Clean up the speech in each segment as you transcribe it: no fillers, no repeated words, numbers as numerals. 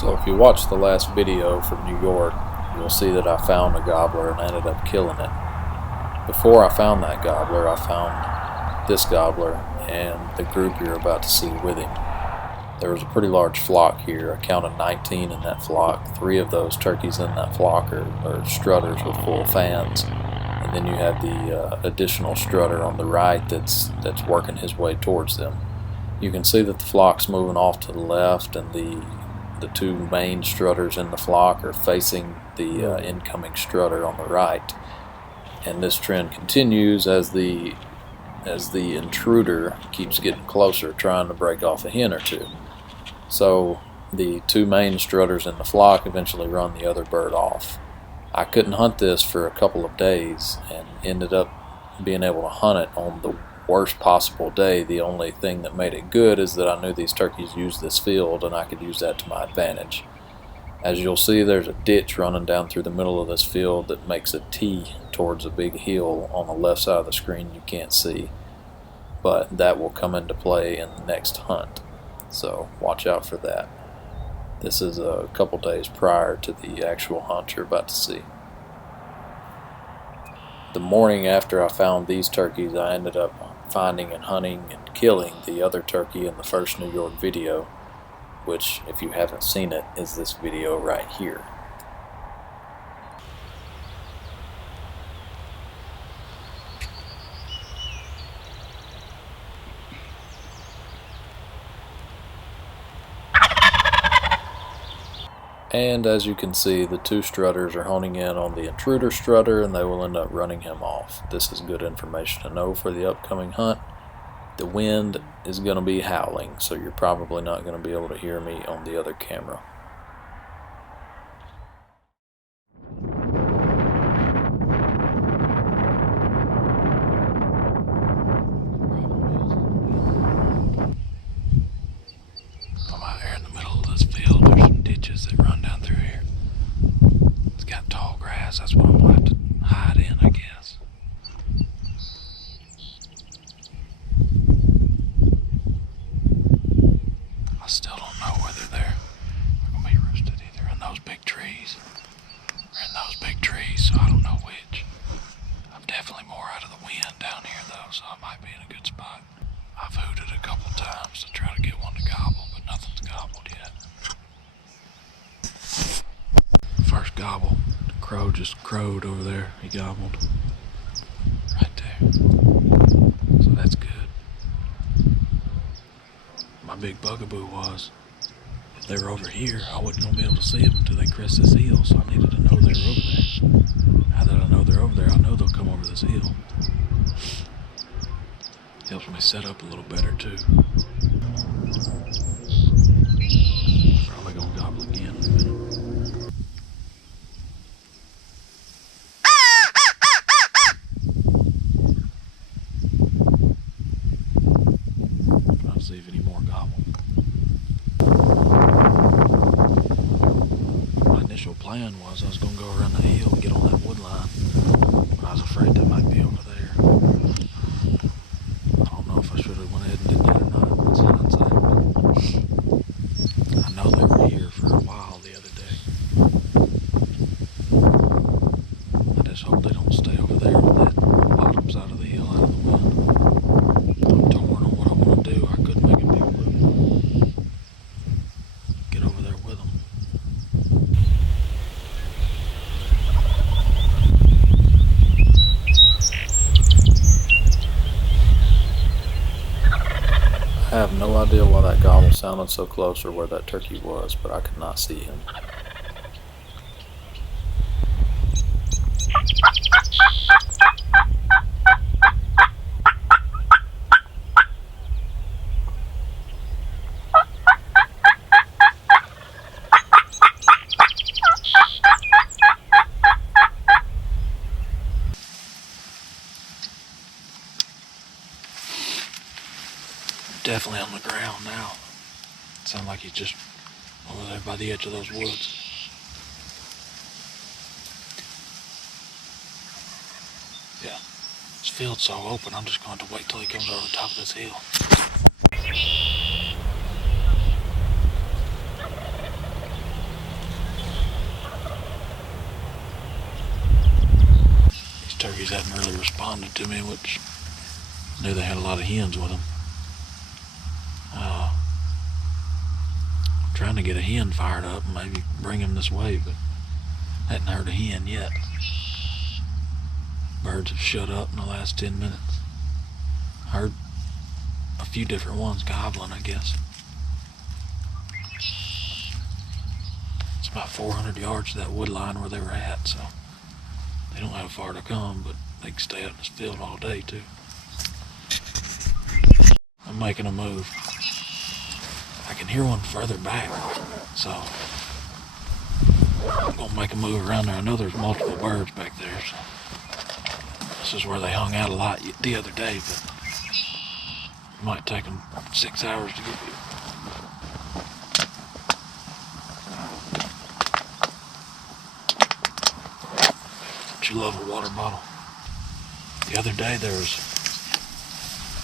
So if you watch the last video from New York, you'll see that I found a gobbler and I ended up killing it. Before I found that gobbler, I found this gobbler and the group you're about to see with him. There was a pretty large flock here. I counted 19 in that flock. 3 of those turkeys in that flock are strutters with full fans. And then you have the additional strutter on the right that's working his way towards them. You can see that the flock's moving off to the left, and the 2 main strutters in the flock are facing the incoming strutter on the right. And this trend continues as the intruder keeps getting closer, trying to break off a hen or 2. So the 2 main strutters in the flock eventually run the other bird off. I couldn't hunt this for a couple of days and ended up being able to hunt it on the worst possible day. The only thing that made it good is that I knew these turkeys used this field and I could use that to my advantage. As you'll see, there's a ditch running down through the middle of this field that makes a T towards a big hill on the left side of the screen you can't see, but that will come into play in the next hunt, so watch out for that. This is a couple days prior to the actual hunt you're about to see. The morning after I found these turkeys, I ended up finding and hunting and killing the other turkey in the first New York video, which, if you haven't seen it, is this video right here. And as you can see, the 2 strutters are honing in on the intruder strutter, and they will end up running him off. This is good information to know for the upcoming hunt. The wind is going to be howling, so you're probably not going to be able to hear me on the other camera. I'm out here in the middle of this field. There's some ditches that run down through here. It's got tall grass. That's what I'm going to have to hide in, I guess. I still don't know whether they're going to be roosted either in those big trees or in those big trees, so I don't know which. I'm definitely more out of the wind down here though, so I might be in a good spot. I've hooted a couple times to try to get one to gobble, but nothing's gobbled yet. First gobble, the crow just crowed over there. He gobbled right there, so that's good. My big bugaboo was, if they were over here, I wasn't going to be able to see them until they crest this hill, so I needed to know they were over there. Now that I know they're over there, I know they'll come over this hill. Helps me set up a little better too. Probably going to gobble again in a minute. Trying to see if any more gobble. My initial plan was I was going to go around the hill and get on that wood line, but I was afraid they might be over there. I don't know if I should have went ahead and did that or not. It's hindsight, but I know they were here for a while the other day. I just hope they don't stay over there with that bottom side of the hill out of the wind. I'm torn on what I want to do. I couldn't make a big move. Get over there with them. I have no idea why that gobble sounded so close or where that turkey was, but I could not see him. Definitely on the ground now. Sounds like he's just over there by the edge of those woods. Yeah, this field's so open, I'm just going to wait till he comes over the top of this hill. turkeys hadn't really responded to me, which I knew they had a lot of hens with them. Trying to get a hen fired up and maybe bring him this way, but hadn't heard a hen yet. Birds have shut up in the last 10 minutes. Heard a few different ones gobbling, I guess. It's about 400 yards to that wood line where they were at, so they don't have far to come, but they can stay out in this field all day too. I'm making a move. I can hear one further back, so I'm gonna make a move around there. I know there's multiple birds back there, so this is where they hung out a lot the other day, but it might take them 6 hours to get here. Don't you love a water bottle? The other day there was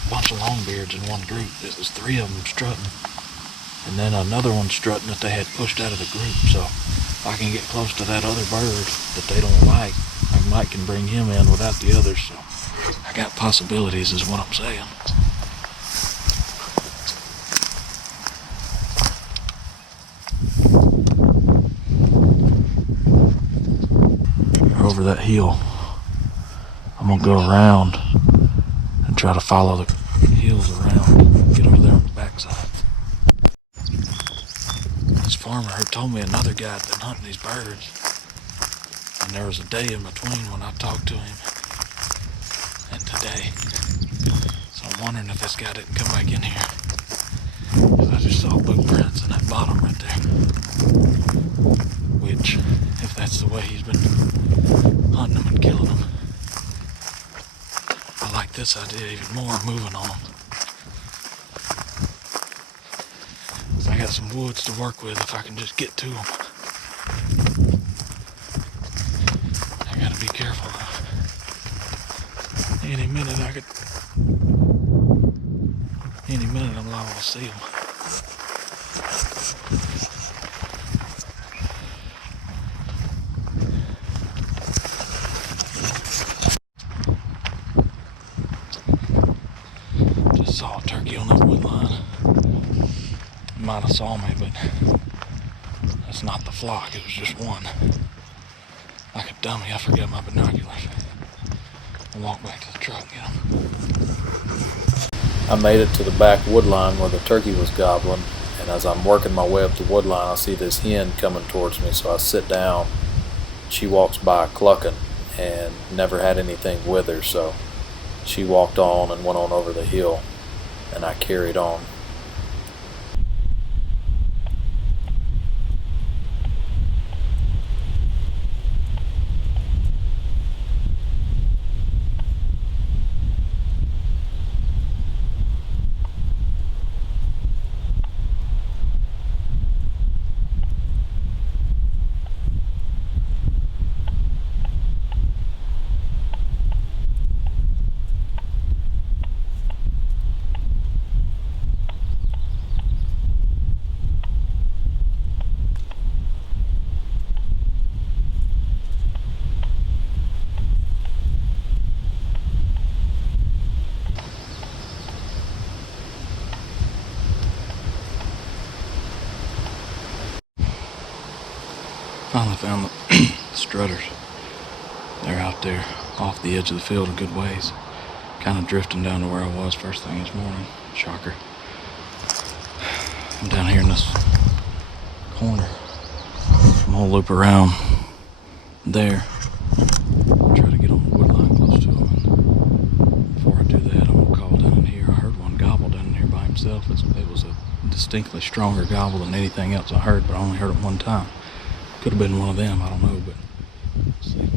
a bunch of longbeards in one group. It was 3 of them strutting, and then another one strutting that they had pushed out of the group. So if I can get close to that other bird that they don't like, I might can bring him in without the others. So I got possibilities is what I'm saying. Over that hill, I'm gonna go around and try to follow the hills around, get over there on the backside. This farmer had told me another guy had been hunting these birds, and there was a day in between when I talked to him and today. So I'm wondering if this guy didn't come back in here, because I just saw boot prints in that bottom right there. Which, if that's the way he's been hunting them and killing them, I like this idea even more, moving on them. So I got some woods to work with if I can just get to them. I gotta be careful though. Any minute I'm liable to see them. Saw a turkey on that wood line. Might have saw me, but that's not the flock. It was just one. Like a dummy, I forgot my binoculars. I'll walk back to the truck and get them. I made it to the back wood line where the turkey was gobbling, and as I'm working my way up the wood line, I see this hen coming towards me, so I sit down. She walks by clucking and never had anything with her, so she walked on and went on over the hill, and I carried on. Finally found the strutters. They're out there off the edge of the field a good ways, kind of drifting down to where I was first thing this morning. Shocker. I'm down here in this corner. I'm gonna loop around there, try to get on the wood line close to them. And before I do that, I'm gonna call down in here. I heard one gobble down in here by himself. It was a distinctly stronger gobble than anything else I heard, but I only heard it one time. Could have been one of them, I don't know, but let's see.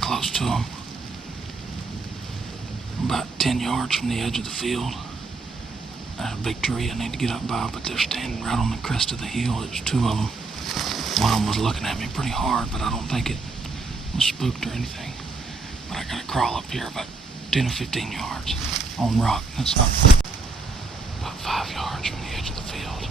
Close to him. 10 yards from the edge of the field. There's a big tree I need to get up by, but they're standing right on the crest of the hill. There's two of them. One of them was looking at me pretty hard, but I don't think it was spooked or anything. But I gotta crawl up here about 10 or 15 yards on rock. That's not about 5 yards from the edge of the field.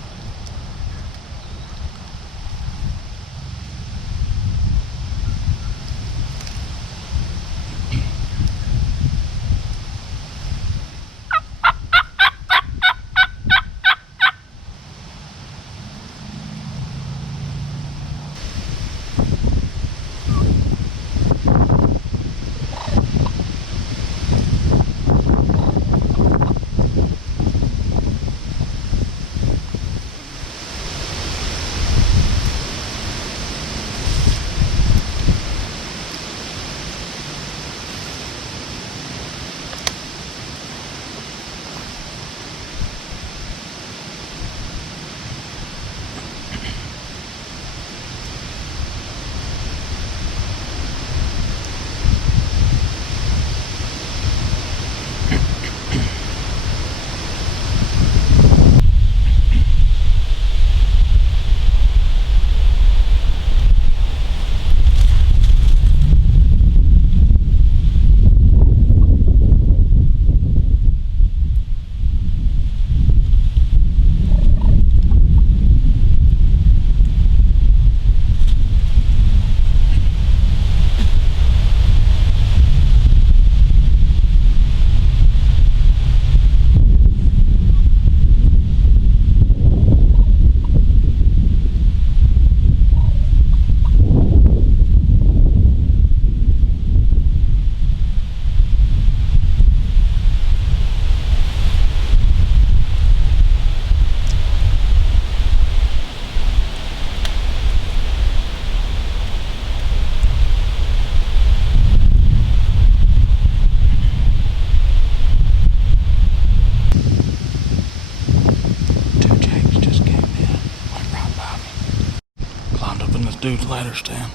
Dude's ladder stand.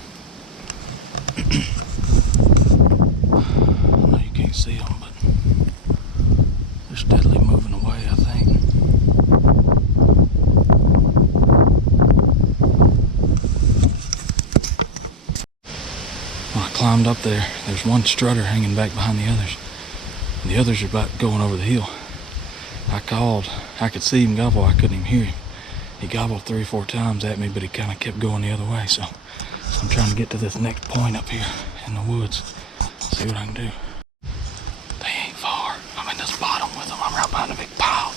I know you can't see them, but they're steadily moving away, I think. When I climbed up there, there's one strutter hanging back behind the others. And the others are about going over the hill. I called. I could see him gobble. I couldn't even hear him. He gobbled 3 or 4 times at me, but he kind of kept going the other way. So I'm trying to get to this next point up here in the woods. See what I can do. They ain't far. I'm in this bottom with them. I'm right behind a big pile.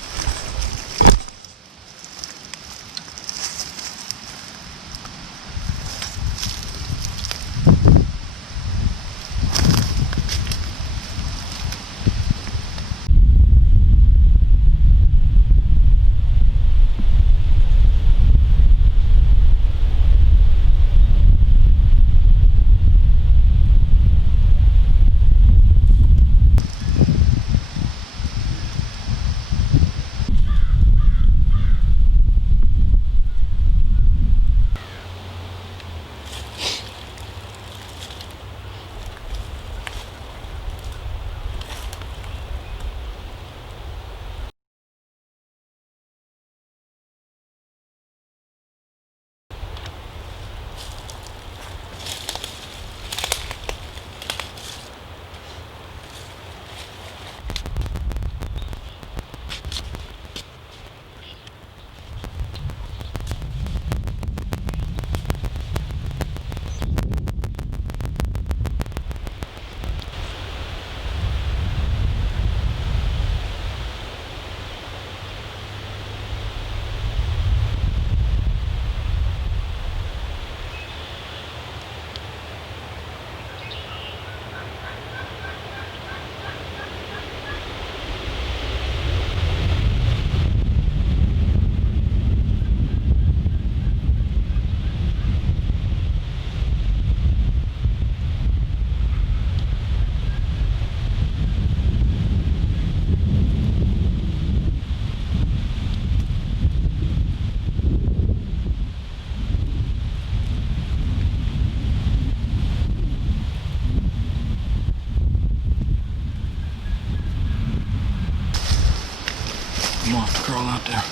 right there.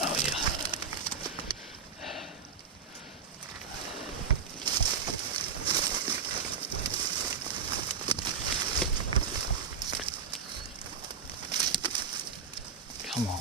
Oh yeah. Come on.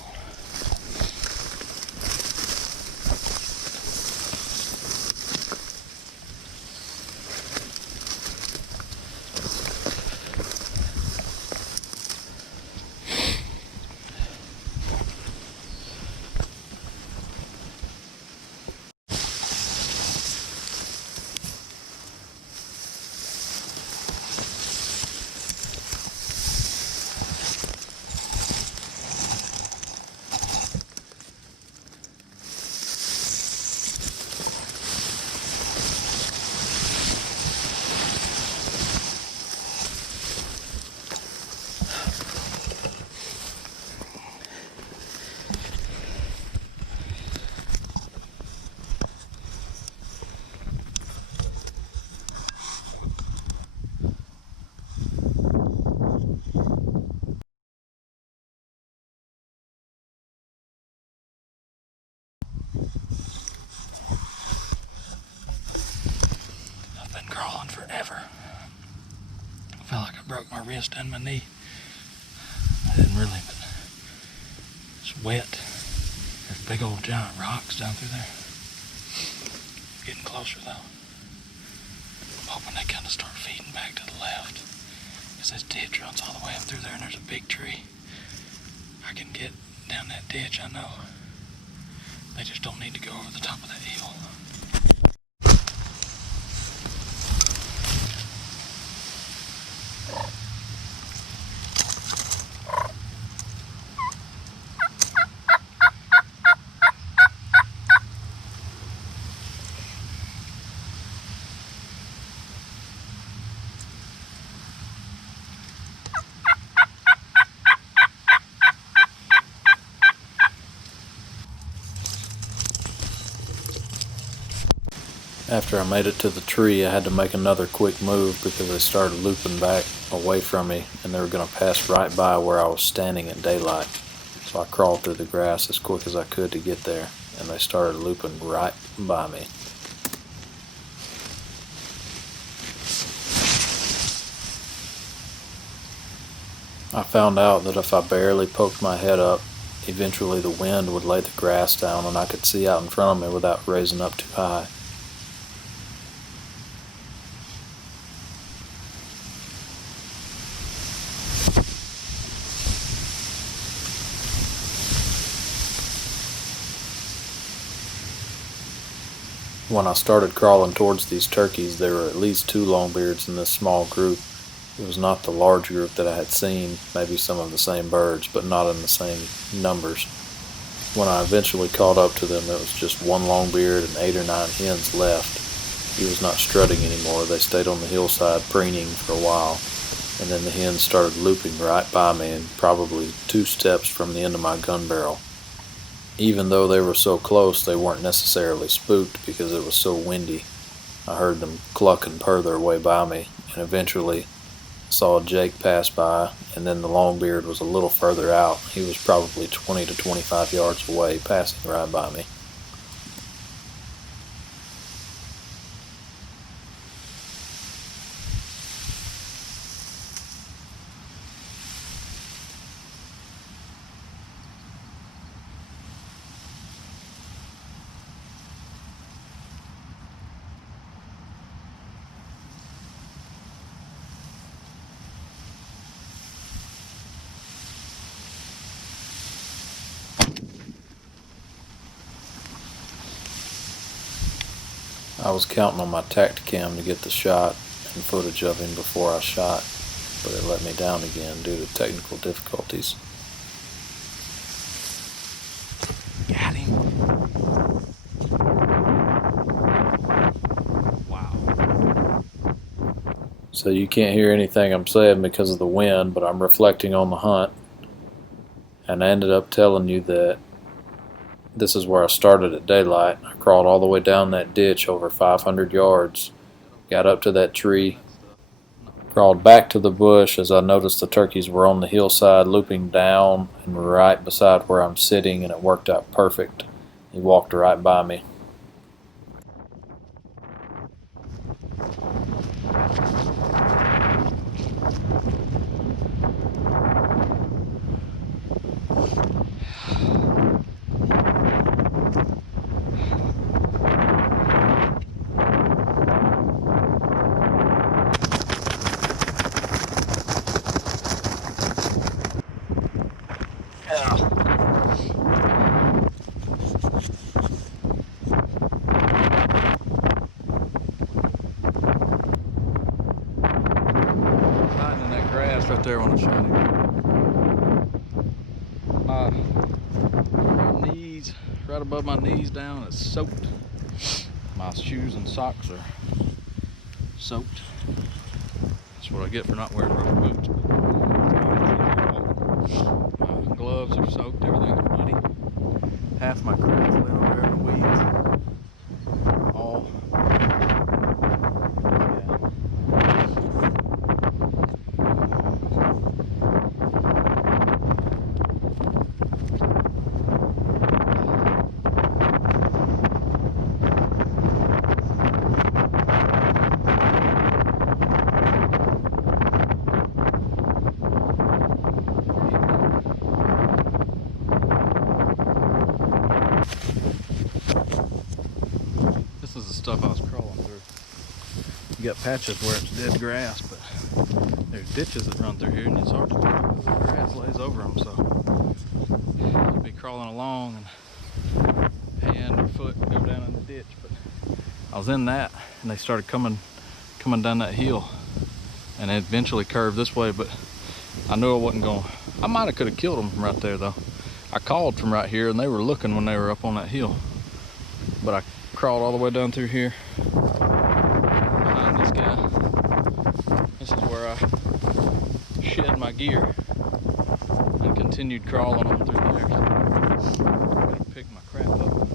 I've been crawling forever. I felt like I broke my wrist and my knee. I didn't really, but it's wet. There's big old giant rocks down through there. Getting closer though. I'm hoping they kind of start feeding back to the left. Because this ditch runs all the way up through there and there's a big tree. I can get down that ditch, I know. They just don't need to go over the top of that hill. After I made it to the tree, I had to make another quick move because they started looping back away from me and they were going to pass right by where I was standing at daylight. So I crawled through the grass as quick as I could to get there, and they started looping right by me. I found out that if I barely poked my head up, eventually the wind would lay the grass down and I could see out in front of me without raising up too high. When I started crawling towards these turkeys, there were at least 2 longbeards in this small group. It was not the large group that I had seen, maybe some of the same birds, but not in the same numbers. When I eventually caught up to them, it was just 1 longbeard and 8 or 9 hens left. He was not strutting anymore. They stayed on the hillside preening for a while, and then the hens started looping right by me and probably 2 steps from the end of my gun barrel. Even though they were so close, they weren't necessarily spooked because it was so windy. I heard them cluck and purr their way by me, and eventually saw Jake pass by, and then the longbeard was a little further out. He was probably 20 to 25 yards away, passing right by me. I was counting on my Tacticam to get the shot and footage of him before I shot, but it let me down again due to technical difficulties. Got him. Wow. So you can't hear anything I'm saying because of the wind, but I'm reflecting on the hunt, and I ended up telling you that This is where I started at daylight. I crawled all the way down that ditch over 500 yards, got up to that tree, crawled back to the bush as I noticed the turkeys were on the hillside looping down and right beside where I'm sitting, and it worked out perfect. He walked right by me. Hiding in that grass right there when I shot him. My knees, right above my knees down, is soaked. My shoes and socks are soaked. That's what I get for not wearing rubber boots. My gloves are soaked, everything's muddy. Half my crap's laying over there in the weeds. All. This is the stuff I was crawling through. You got patches where it's dead grass, but there's ditches that run through here, and it's hard to walk because the grass lays over them. So you'd be crawling along, and hand or foot would go down in the ditch. But I was in that, and they started coming down that hill, and they eventually curved this way. But I knew I wasn't going. I might have could have killed them from right there though. I called from right here, and they were looking when they were up on that hill. But I crawled all the way down through here behind this guy. This is where I shed my gear and continued crawling on through there. So I'm gonna pick my crap up.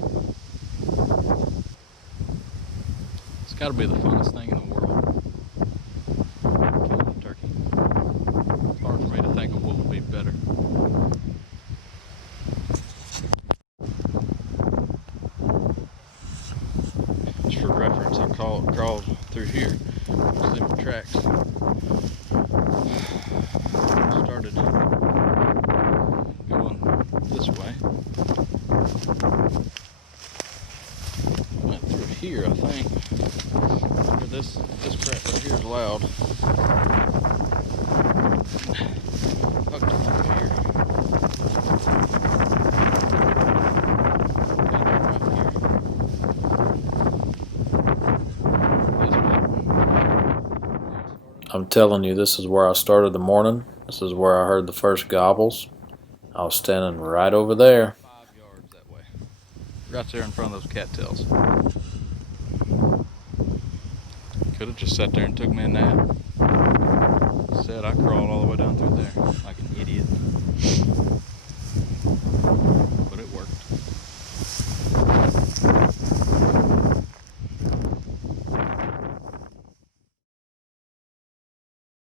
It's got to be the funnest thing in the world, killing a turkey. It's hard for me to think of what would be better. Just for reference, I crawled through here. See my tracks. Started going this way. Went through here, I think. This crap right here is loud. Hooked through here. I'm telling you, this is where I started the morning. This is where I heard the first gobbles. I was standing right over there. 5 yards that way. Right there in front of those cattails. Could have just sat there and took me a nap. Instead, I crawled all the way down through there like an idiot.